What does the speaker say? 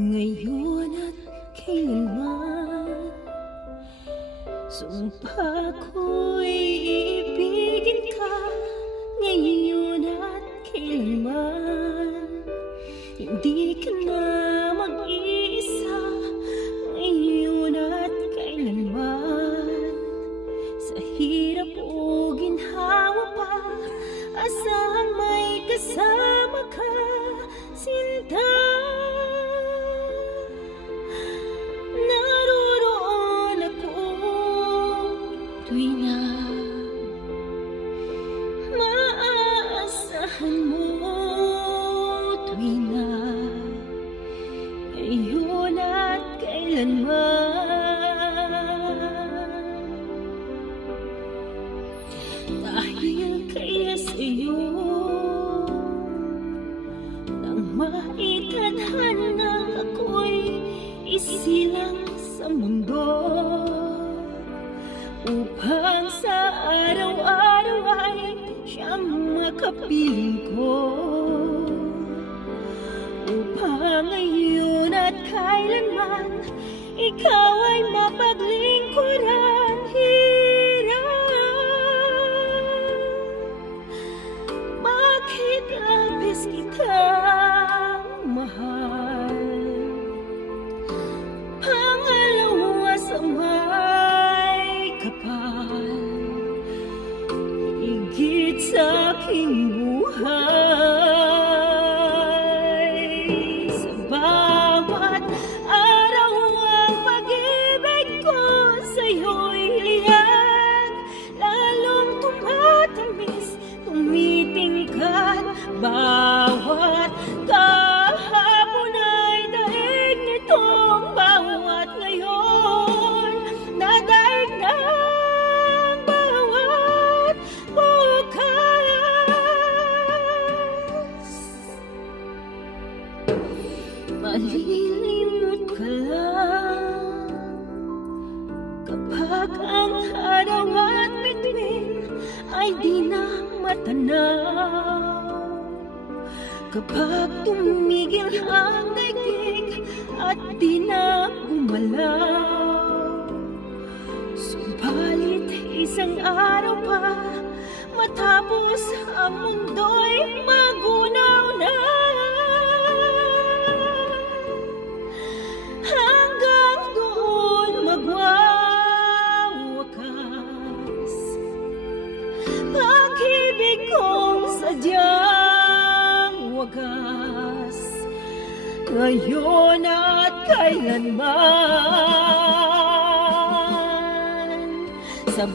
Ngayon at kailanman, sumpa ko'y ibigin ka. Ngayon at kailanman, hindi ka na mag-iisa. Ngayon at kailanman, sa hirap o ginhawa pa, asahan may kasama ka, sinta. Naroroon ako tuwing na maaasahan mo, tuwing na ngayon at kailanman. Dahil kaya sa'yo nang maitadhana ako'y isilang sa mundo, upang sa araw-araw ay siyang makapiling ko, upang ngayon at kailanman ikaw ay mapaglingkuran. Bakit labis kitang mahal? Pangalawa sa may kapal, higit sa aking buhay. Sa bawat araw ang pag-ibig ko sa'yo'y liyan, lalong tumatamis, tumitingkat. Bawat kahapon ay daig nitong bawat ngayon, nadaig ng bawat bukas. Malilimot ka lang kapag ang araw at bituin ay di na matanaw, kapag tumigil ang daigdig at di na gumalaw. Subalit isang araw pa, matapos ang mundo'y magunaw na, hanggang doon magwawakas pag-ibig kong sadyang wagas. Ngayon at kailanman, sa